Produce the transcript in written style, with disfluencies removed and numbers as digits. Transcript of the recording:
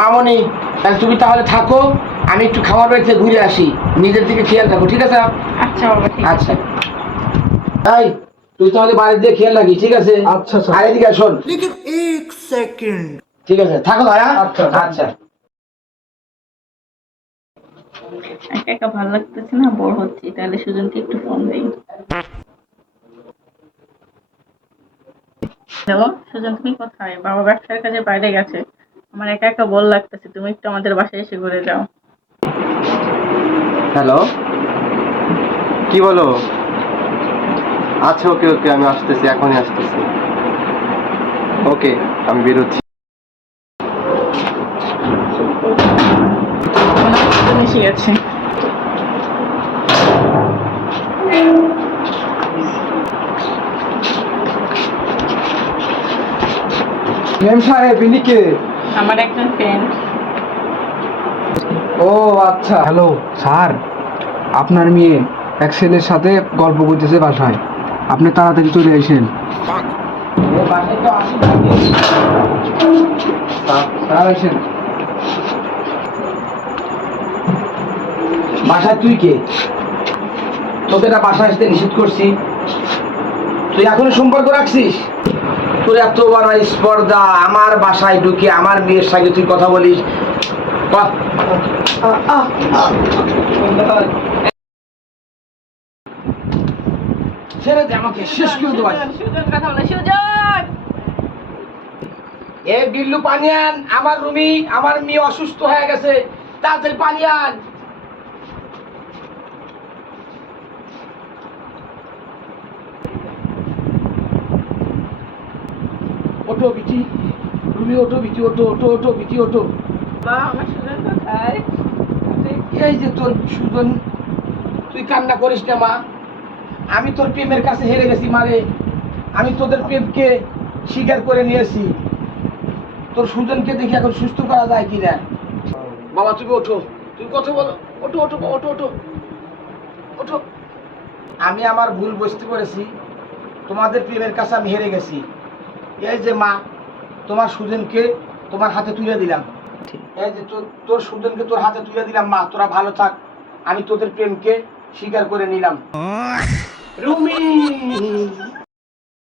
মামনি, তুমি তাহলে থাকো, আমি একটু খামার বাড়িতে ঘুরে আসি, নিজের দিকে খেয়াল রাখো, ঠিক আছে? আচ্ছা বাবা, ঠিক আছে। আচ্ছা, তাই তুই তাহলে বাড়ির দিকে খেয়াল রাখি, ঠিক আছে? আচ্ছা স্যার। আর এদিকে শোন, लेकिन एक सेकंड। ঠিক আছে, থাকো ভাইয়া। আচ্ছা, আচ্ছা। একা একা ভালো লাগতেছে না, বোর হচ্ছি, তাহলে সুজনকে একটু ফোন দেই। হ্যালো সুজন, তুমি কোথায়? বাবা ব্যবসার কাজে বাইরে গেছে, আমার একা একা বোর লাগতেছে, তুমি একটু আমাদের বাসায় এসে ঘুরে যাও। হ্যালো, কি বলো? আচ্ছা, ওকে ওকে, আমি আসতেছি, এখনই আসতেছি। ওকে, আমি বেরোচ্ছি। মনে হয় সুজন এসে গেছে। মেম সাহেব, ইনি কে? আমার একজন ফ্রেন্ড। ও আচ্ছা। হ্যালো স্যার, আপনার মেয়ে এক ছেলের সাথে গল্প করতেছে বাসায়, আপনি তাড়াতাড়ি চলে আসেন। ও বাসায় তো আসি নাকি? স্যার আসেন। বাসায় তুই কে? তোকে না বাসায় আসতে নিষেধ করছি, তুই এখনো সম্পর্ক রাখছিস? তোর এত বড় স্পর্ধা, আমার বাসায় ঢুকে আমার মেয়ের সঙ্গে তুই কথা বলিস? ছেড়ে দে আমাকে, শেষ করে দেবো। সুজন কথা বলে, সুজন! এ বিল্লু, পানি আন আমার রুমি, আমার মেয়ে অসুস্থ হয়ে গেছে, তাড়াতাড়ি পানি আন। ওঠো বিটি, রুমি ওঠো বিটি, ওঠো ওঠো ওঠো বিটি, ওঠো। বাবা, আমার সুজন কোথায়? এই যে তোর সুজন, তুই কান্না করিস না মা, আমি তোর প্রেমের কাছে হেরে গেছি মারে, আমি তোদের প্রেমকে স্বীকার করে নিয়েছি, তোর সুজনকে দেখে এখন সুস্থ করা যায় কিনা। বাবা তুমি ওঠো, তুমি কথা বলো, ওঠো ওঠো ওঠো ওঠো ওঠো। আমি আমার ভুল বুঝতে পেরেছি, তোমাদের প্রেমের কাছে আমি হেরে গেছি। এই যে মা, তোমার সুজনকে তোমার হাতে তুলে দিলাম, এই যে তোর সুজনকে তোর হাতে তুলে দিলাম মা, তোরা ভালো থাক, আমি তোদের প্রেমকে স্বীকার করে নিলাম। রুমি।